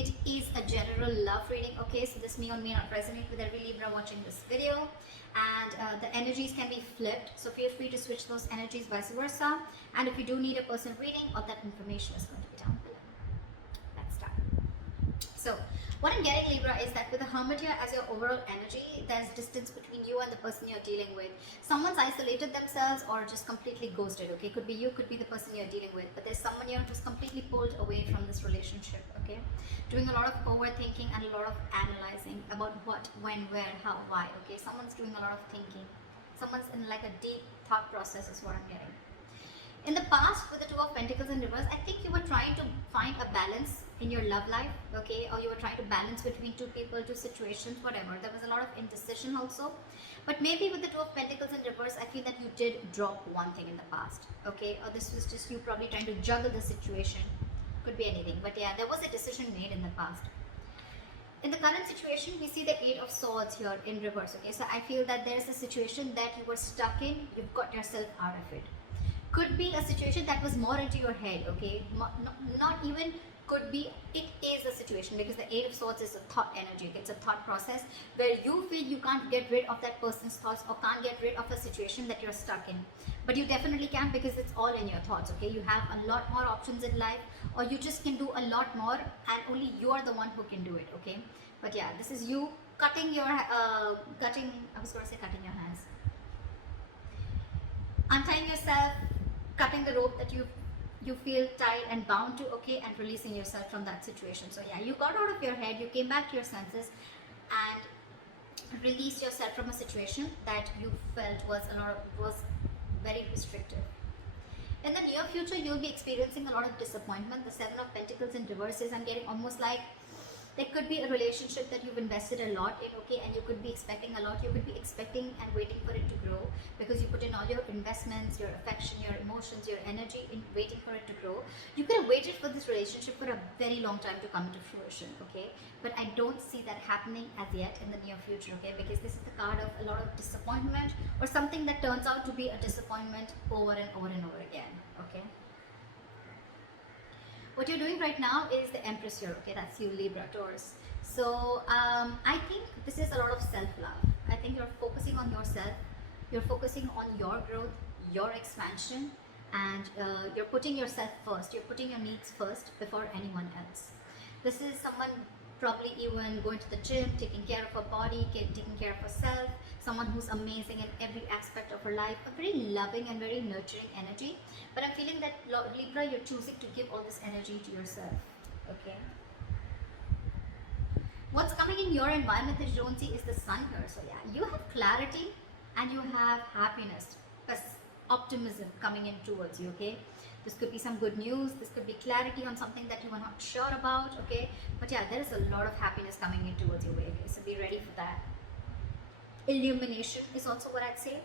It is a general love reading, okay? So this may or may not resonate with every Libra watching this video. And the energies can be flipped. So feel free to switch those energies vice versa. And if you do need a personal reading, all that information is going to be down below. Let's start. So what I'm getting, Libra, is that with the Hermit here as your overall energy, there's distance between you and the person you're dealing with. Someone's isolated themselves or just completely ghosted, okay? Could be you, could be the person you're dealing with. But there's someone here who's completely pulled away from this relationship, okay? Doing a lot of overthinking and a lot of analyzing about what, when, where, how, why, okay? Someone's doing a lot of thinking. Someone's in like a deep thought process is what I'm getting. In the past, with the Two of Pentacles in reverse, I think you were trying to find a balance in your love life, okay? Or you were trying to balance between two people, two situations, whatever. There was a lot of indecision also. But maybe with the Two of Pentacles in reverse, I feel that you did drop one thing in the past, okay? Or this was just you probably trying to juggle the situation. Could be anything. But yeah, there was a decision made in the past. In the current situation, we see the Eight of Swords here in reverse, okay? So I feel that there's a situation that you were stuck in. You've got yourself out of it. Could be a situation that was more into your head, okay? Not even could be, it is a situation, because the Eight of Swords is a thought energy. It's a thought process where you feel you can't get rid of that person's thoughts or can't get rid of a situation that you're stuck in. But you definitely can, because it's all in your thoughts, okay? You have a lot more options in life, or you just can do a lot more, and only you are the one who can do it, okay? But yeah, this is you cutting your, I was going to say cutting your hands. Untying yourself, cutting the rope that you feel tied and bound to, okay, and releasing yourself from that situation. So yeah, you got out of your head, you came back to your senses and released yourself from a situation that you felt was very restrictive. In the near future, you'll be experiencing a lot of disappointment. The Seven of Pentacles in reverse is, I'm getting almost like there could be a relationship that you've invested a lot in, okay, and you could be expecting a lot. You could be expecting and waiting for it to grow, because you put in all your investments, your affection, your emotions, your energy in waiting for it to grow. You could have waited for this relationship for a very long time to come into fruition, okay? But I don't see that happening as yet in the near future, okay? Because this is the card of a lot of disappointment, or something that turns out to be a disappointment over and over and over again, okay? What you're doing right now is the Empress here, okay? That's you, Libra, Taurus. So I think this is a lot of self-love. I think you're focusing on yourself. You're focusing on your growth, your expansion, and you're putting yourself first. You're putting your needs first before anyone else. This is someone probably even going to the gym, taking care of her body, taking care of herself, someone who's amazing in every aspect of her life, a very loving and very nurturing energy. But I'm feeling that, Libra, you're choosing to give all this energy to yourself, okay? What's coming in your environment that you don't see is the Sun here. So yeah, you have clarity and you have happiness, optimism coming in towards you, okay? This could be some good news. This could be clarity on something that you are not sure about, okay? But yeah, there is a lot of happiness coming in towards your way, okay? So be ready for that. Illumination is also what I'd say.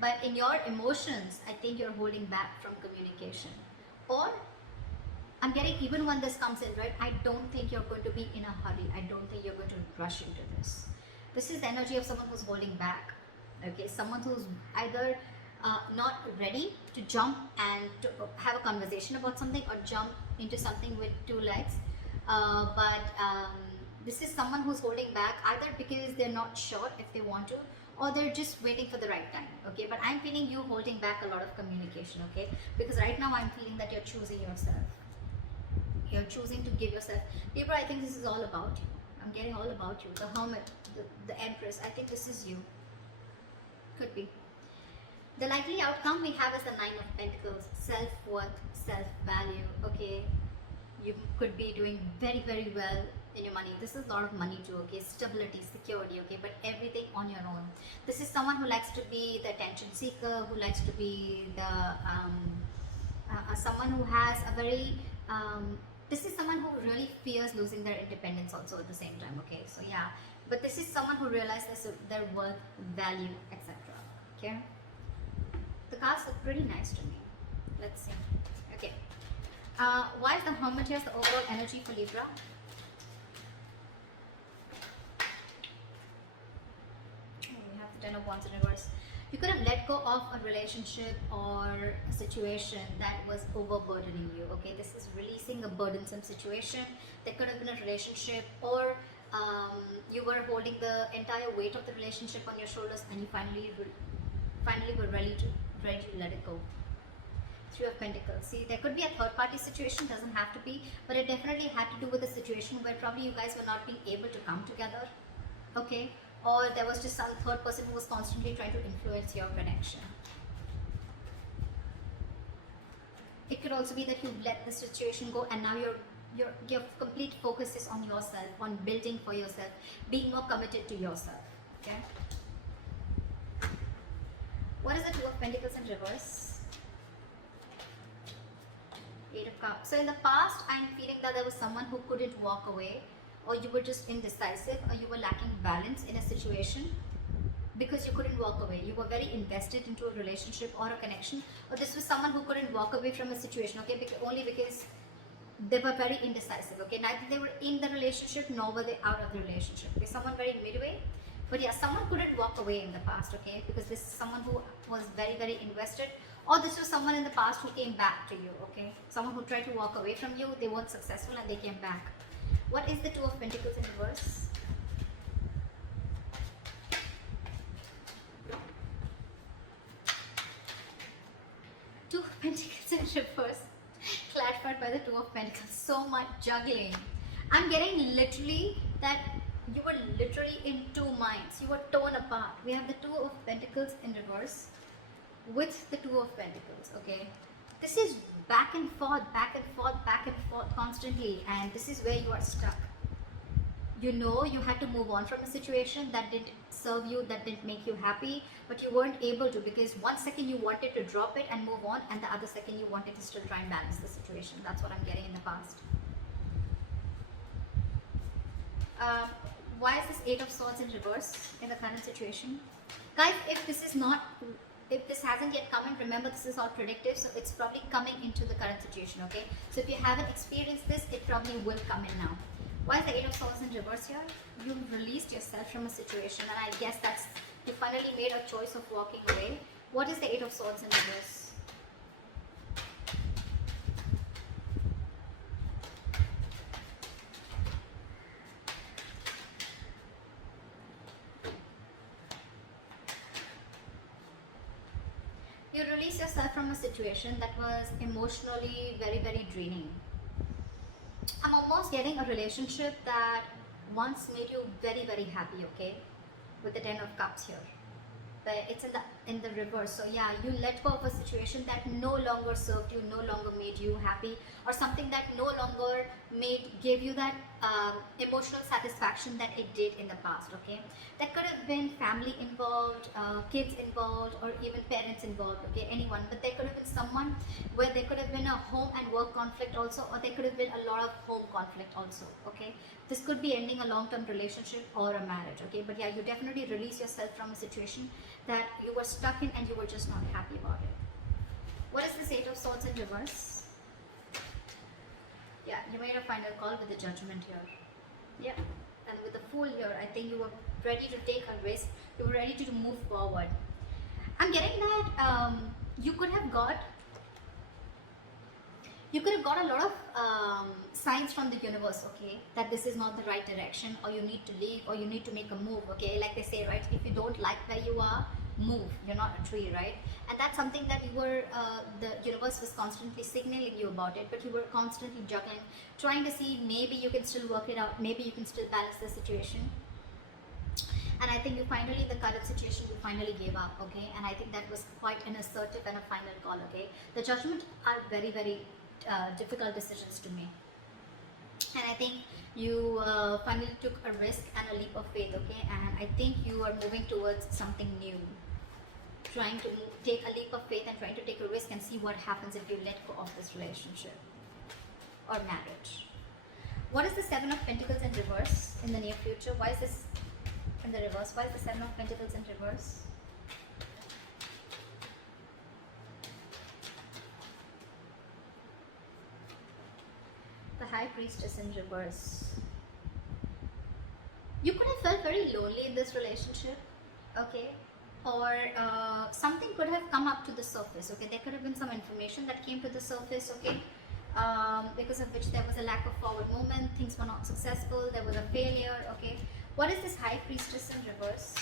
But in your emotions, I think you're holding back from communication. Or I'm getting, even when this comes in, right, I don't think you're going to be in a hurry. I don't think you're going to rush into this. This is the energy of someone who's holding back, okay? Someone who's either not ready to jump and to have a conversation about something, or jump into something with two legs. This is someone who's holding back, either because they're not sure if they want to, or they're just waiting for the right time, okay? But I'm feeling you holding back a lot of communication, okay? Because right now I'm feeling that you're choosing yourself. You're choosing to give yourself. Libra, I think this is all about you. I'm getting all about you. The Hermit, the Empress, I think this is you. Could be. The likely outcome we have is the Nine of Pentacles, self-worth, self-value, okay? You could be doing very, very well in your money. This is a lot of money too, okay? Stability, security, okay? But everything on your own. This is someone who likes to be the attention seeker, who likes to be the, someone who has a very, this is someone who really fears losing their independence also at the same time, okay? So yeah, but this is someone who realizes their worth, value, etc. Okay? The cards look pretty nice to me. Let's see. Okay. Why is the Hermit here the overall energy for Libra? Oh, we have the Ten of Wands in reverse. You could have let go of a relationship or a situation that was overburdening you. Okay, this is releasing a burdensome situation. That could have been a relationship, or you were holding the entire weight of the relationship on your shoulders, and you finally were ready to let it go. Three of Pentacles. See, there could be a third party situation, doesn't have to be, but it definitely had to do with a situation where probably you guys were not being able to come together. Okay, or there was just some third person who was constantly trying to influence your connection. It could also be that you let the situation go, and now your complete focus is on yourself, on building for yourself, being more committed to yourself. Okay. What is the Two of Pentacles in reverse? Eight of Cups. So in the past, I'm feeling that there was someone who couldn't walk away, or you were just indecisive, or you were lacking balance in a situation because you couldn't walk away. You were very invested into a relationship or a connection, or this was someone who couldn't walk away from a situation, okay, only because they were very indecisive, okay. Neither they were in the relationship nor were they out of the relationship. Okay, someone very midway. But yeah, someone couldn't walk away in the past, okay, because this is someone who was very invested, or this was someone in the past who came back to you, okay. Someone who tried to walk away from you, they weren't successful and they came back. What is the Two of Pentacles in reverse? Two of Pentacles in reverse. Clarified by the Two of Pentacles. So much juggling. I'm getting literally that you were literally in two minds. You were torn apart. We have the Two of Pentacles in reverse with the Two of Pentacles, okay. This is back and forth constantly, and this is where you are stuck. You know you had to move on from a situation that didn't serve you, that didn't make you happy, but you weren't able to, because one second you wanted to drop it and move on, and the other second you wanted to still try and balance the situation. That's what I'm getting in the past. Why is this Eight of Swords in reverse in the current situation? Guys, if this hasn't yet come in, remember this is all predictive, so it's probably coming into the current situation, okay? So if you haven't experienced this, it probably will come in now. Why is the Eight of Swords in reverse here? You've released yourself from a situation, and I guess that's, you finally made a choice of walking away. What is the Eight of Swords in reverse? You release yourself from a situation that was emotionally very draining. I'm almost getting a relationship that once made you very happy, okay, with the Ten of Cups here, but it's in the reverse. So yeah, you let go of a situation that no longer served you, no longer made you happy, or something that no longer gave you that emotional satisfaction that it did in the past, okay. That could have been family involved, kids involved, or even parents involved, okay, anyone. But there could have been someone where there could have been a home and work conflict also, or there could have been a lot of home conflict also, okay. This could be ending a long-term relationship or a marriage, okay. But yeah, you definitely release yourself from a situation that you were stuck in and you were just not happy about it. What is this Eight of Swords in reverse? Yeah, you made a final call with the Judgment here. Yeah, and with the Fool here, I think you were ready to take a risk. You were ready to move forward. I'm getting that you could have got a lot of signs from the universe, okay, that this is not the right direction, or you need to leave, or you need to make a move, okay. Like they say, right, if you don't like where you are, move. You're not a tree, right? And that's something that you were, the universe was constantly signaling you about it, but you were constantly juggling, trying to see maybe you can still work it out, maybe you can still balance the situation. And I think you finally, in the current situation, you finally gave up, okay. And I think that was quite an assertive and a final call, okay. The Judgment are very difficult decisions to make, and I think you finally took a risk and a leap of faith, okay. And I think you are moving towards something new, trying to take a leap of faith and trying to take a risk and see what happens if you let go of this relationship or marriage. What is the Seven of Pentacles in reverse in the near future? Why is this in the reverse? Why is the Seven of Pentacles in reverse? The High Priestess in reverse. You could have felt very lonely in this relationship, okay. or something could have come up to the surface. Okay, there could have been some information that came to the surface. Okay, because of which there was a lack of forward movement, things were not successful, there was a failure. Okay, what is this High Priestess in reverse?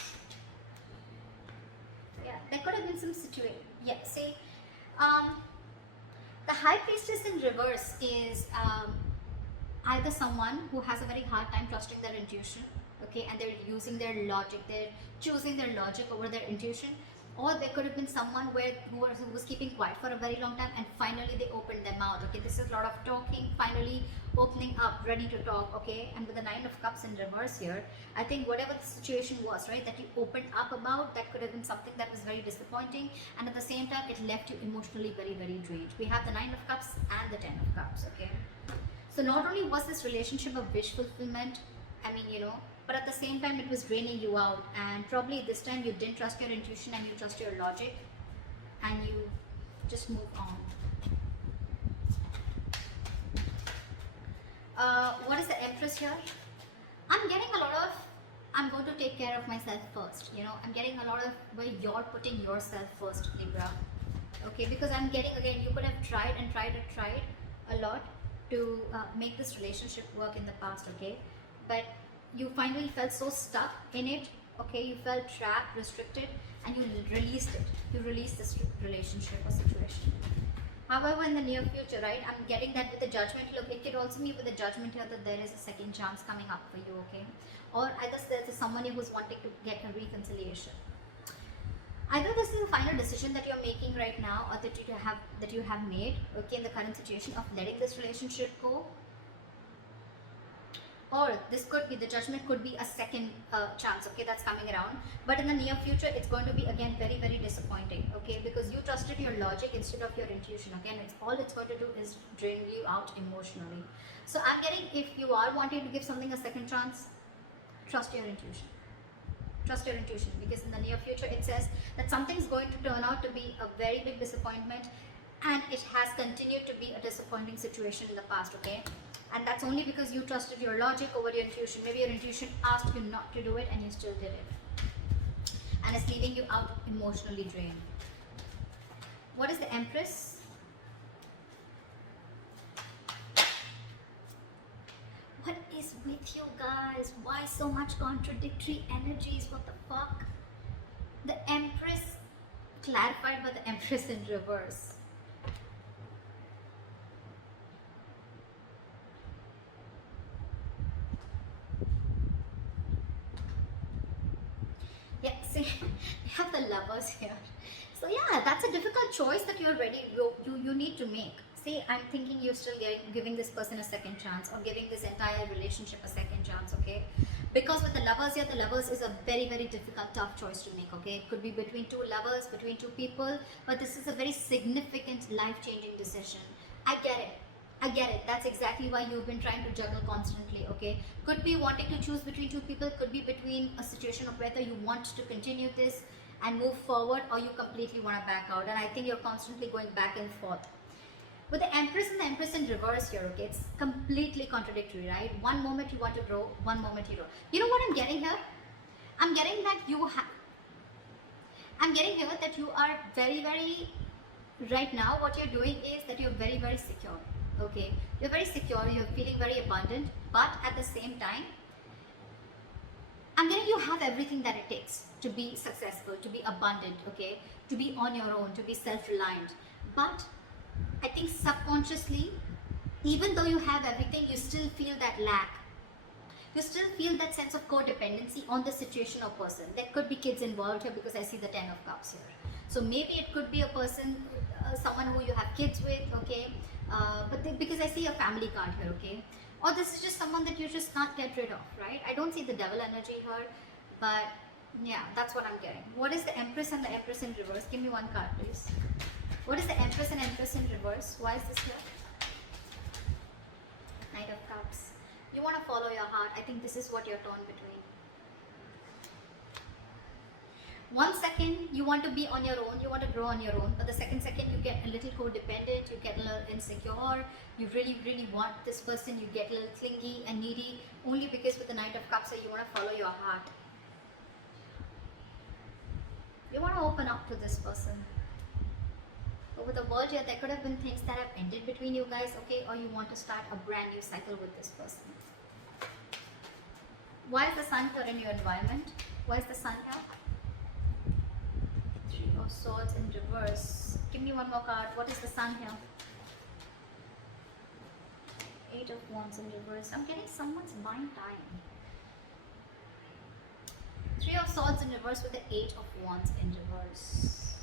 Yeah, there could have been some situation. Yeah, see, the High Priestess in reverse is either someone who has a very hard time trusting their intuition, okay, and they're using their logic, they're choosing their logic over their intuition, or there could have been someone who was keeping quiet for a very long time and finally they opened their mouth. Okay, this is a lot of talking, finally opening up, ready to talk. Okay, and with the Nine of Cups in reverse here, I think whatever the situation was, right, that you opened up about, that could have been something that was very disappointing, and at the same time it left you emotionally very, very drained. We have the Nine of Cups and the Ten of Cups. Okay, so not only was this relationship a wish fulfillment, I mean, but at the same time it was draining you out, and probably this time you didn't trust your intuition and you trust your logic, and you just moved on. What is the Empress here? I'm getting a lot of, I'm going to take care of myself first. I'm getting a lot of where you're putting yourself first, Libra. Okay, because I'm getting, again, you could have tried and tried and tried a lot to make this relationship work in the past. Okay, but you finally felt so stuck in it. Okay, you felt trapped, restricted, and you released it. You released this relationship or situation. However, in the near future, right, I'm getting that with the Judgment. Look, it could also mean with the Judgment here that there is a second chance coming up for you. Okay, or either there's someone who's wanting to get a reconciliation. Either this is a final decision that you're making right now, or that you have made, okay, in the current situation of letting this relationship go, or this could be, the Judgment could be a second chance, okay, that's coming around. But in the near future, it's going to be again very, very disappointing, okay, because you trusted your logic instead of your intuition. Again, it's going to do is drain you out emotionally. So I'm getting, if you are wanting to give something a second chance, trust your intuition. Trust your intuition, because in the near future it says that something's going to turn out to be a very big disappointment, and it has continued to be a disappointing situation in the past. Okay, and that's only because you trusted your logic over your intuition. Maybe your intuition asked you not to do it and you still did it, and it's leaving you out emotionally drained. What is the Empress? What is with you guys? Why so much contradictory energies? What the fuck? The Empress clarified by the Empress in reverse. Yeah, see, you have the Lovers here. So yeah, that's a difficult choice that you're ready, you need to make. See, I'm thinking you're still giving this person a second chance, or giving this entire relationship a second chance. Okay, because with the Lovers here, the Lovers is a very, very difficult, tough choice to make. Okay, it could be between two lovers, between two people, but this is a very significant, life-changing decision. I get it. That's exactly why you've been trying to juggle constantly. Okay, could be wanting to choose between two people, could be between a situation of whether you want to continue this and move forward, or you completely want to back out. And I think you're constantly going back and forth. With the Empress and the Empress in reverse here, okay, it's completely contradictory, right? One moment you want to grow, one moment you don't. You know what I'm getting here? I'm getting that I'm getting here that you are very, very, right now what you're doing is that you're very, very secure. Okay, you're very secure, you're feeling very abundant, but at the same time, I'm getting you have everything that it takes to be successful, to be abundant, okay, to be on your own, to be self-reliant. But I think subconsciously, even though you have everything, you still feel that lack. You still feel that sense of codependency on the situation or person. There could be kids involved here, because I see the Ten of Cups here. So maybe it could be a person, someone who you have kids with, okay, because I see a family card here, okay, or this is just someone that you just can't get rid of, right? I don't see the Devil energy here, but yeah, that's what I'm getting. What is the Empress and the Empress in reverse? Give me one card, please. What is the Empress and Empress in reverse? Why is this here? Knight of Cups. You want to follow your heart. I think this is what you're torn between. 1 second you want to be on your own, you want to grow on your own, but the second you get a little codependent, you get a little insecure, you really, really want this person, you get a little clingy and needy, only because with the Knight of Cups you want to follow your heart. You want to open up to this person. But with the world here, there could have been things that have ended between you guys, okay? Or you want to start a brand new cycle with this person. Why is the sun here in your environment? Why is the sun here? Three of Swords in reverse. Give me one more card. What is the sun here? Eight of Wands in reverse. I'm getting someone's buying time. Three of Swords in reverse with the Eight of Wands in reverse.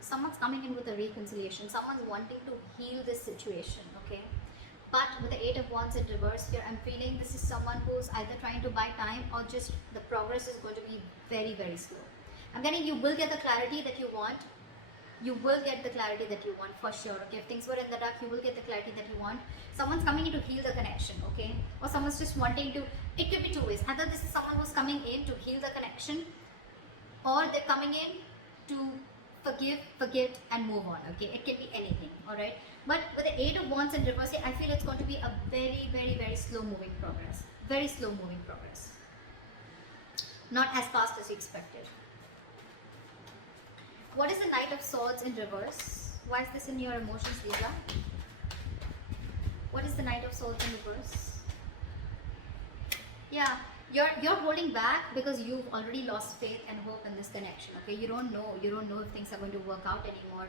Someone's coming in with a reconciliation. Someone's wanting to heal this situation, okay? But with the Eight of Wands in reverse here, I'm feeling this is someone who's either trying to buy time or just the progress is going to be very, very slow. I'm getting you will get the clarity that you want. You will get the clarity that you want for sure. Okay, if things were in the dark, you will get the clarity that you want. Someone's coming in to heal the connection, okay? Or someone's just wanting to, it could be two ways. Either this is someone who's coming in to heal the connection, or they're coming in to forgive, forget, and move on, okay? It can be anything, alright? But with the Eight of Wands in reverse, I feel it's going to be a very, very, very slow moving progress. Very slow moving progress. Not as fast as you expected. What is the Knight of Swords in reverse? Why is this in your emotions, Libra? What is the Knight of Swords in reverse? Yeah, you're holding back because you've already lost faith and hope in this connection, okay? You don't know if things are going to work out anymore.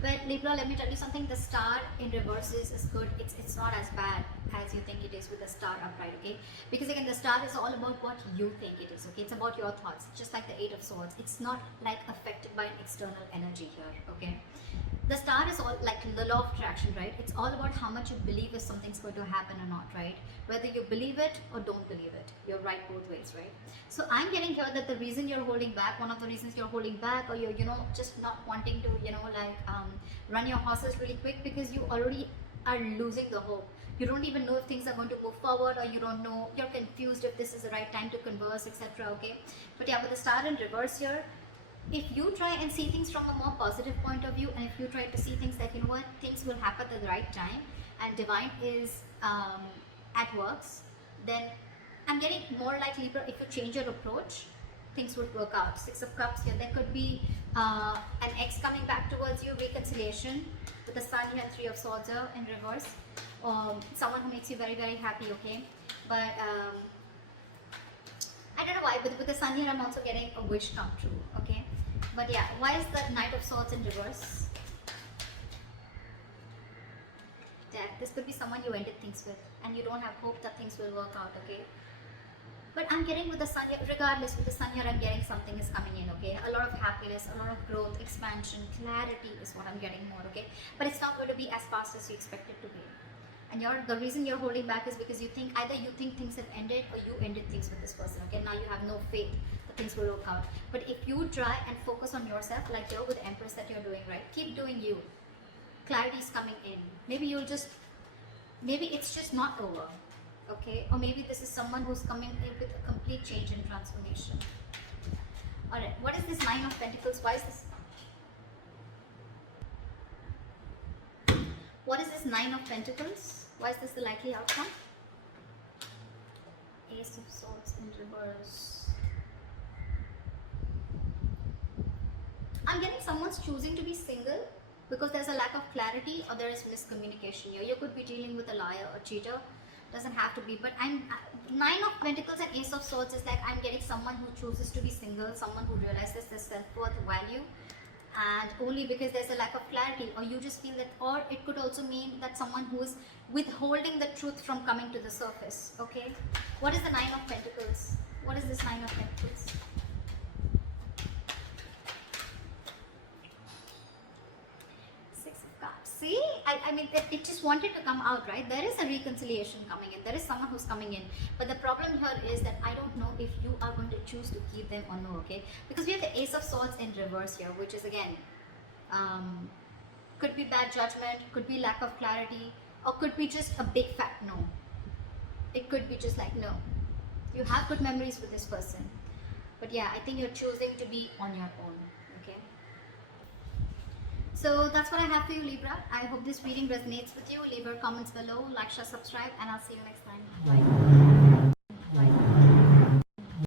But Libra, let me tell you something, the star in reverse is good. It's not as bad as you think it is with the star upright, okay? Because again, the star is all about what you think it is, okay? It's about your thoughts, just like the Eight of Swords. It's not like affected by an external energy here, okay? The star is all like the law of attraction, right? It's all about how much you believe if something's going to happen or not, right? Whether you believe it or don't believe it, you're right both ways, right? So I'm getting here that the reason you're holding back, one of the reasons you're holding back, or you're, just not wanting to, run your horses really quick, because you already are losing the hope. You don't even know if things are going to move forward, or you don't know, you're confused if this is the right time to converse, etc. Okay, but yeah, with the star in reverse here, if you try and see things from a more positive point of view, and if you try to see things like, things will happen at the right time and divine is at works, then I'm getting more like Libra, if you change your approach, things would work out. Six of Cups here, there could be an ex coming back towards you, reconciliation with the Sun here, Three of Swords here in reverse, someone who makes you very, very happy, okay? But I don't know why, but with the Sun here, I'm also getting a wish come true, okay? But yeah, why is the Knight of Swords in reverse? Death. This could be someone you ended things with, and you don't have hope that things will work out, okay? But I'm getting with the Sun here, regardless, with the Sun here, I'm getting something is coming in, okay? A lot of happiness, a lot of growth, expansion, clarity is what I'm getting more, okay? But it's not going to be as fast as you expect it to be. And the reason you're holding back is because you think, either you think things have ended, or you ended things with this person, okay? Now you have no faith that things will work out. But if you try and focus on yourself, like you're with Empress that you're doing, right? Keep doing you. Clarity is coming in. Maybe it's just not over, okay? Or maybe this is someone who's coming in with a complete change and transformation. Alright, what is this Nine of Pentacles? Why is this? What is this Nine of Pentacles? Why is this the likely outcome? Ace of Swords in reverse. I'm getting someone's choosing to be single because there's a lack of clarity, or there is miscommunication here. You could be dealing with a liar or cheater. Doesn't have to be, but Nine of Pentacles and Ace of Swords is like I'm getting someone who chooses to be single, someone who realizes their self-worth value, and only because there's a lack of clarity, or you just feel that, or it could also mean that someone who is withholding the truth from coming to the surface, okay? What is the Nine of Pentacles? What is this Nine of Pentacles? Six of Cups. See, I mean, it just wanted to come out, right? There is a reconciliation coming in. There is someone who's coming in. But the problem here is that I don't know if you are going to choose to keep them or no, okay? Because we have the Ace of Swords in reverse here, which is again, could be bad judgment, could be lack of clarity, or could be just a big fat no. It could be just like no. You have good memories with this person. But yeah, I think you're choosing to be on your own, okay? So that's what I have for you, Libra. I hope this reading resonates with you. Leave your comments below, like, share, subscribe, and I'll see you next time. Bye. Bye.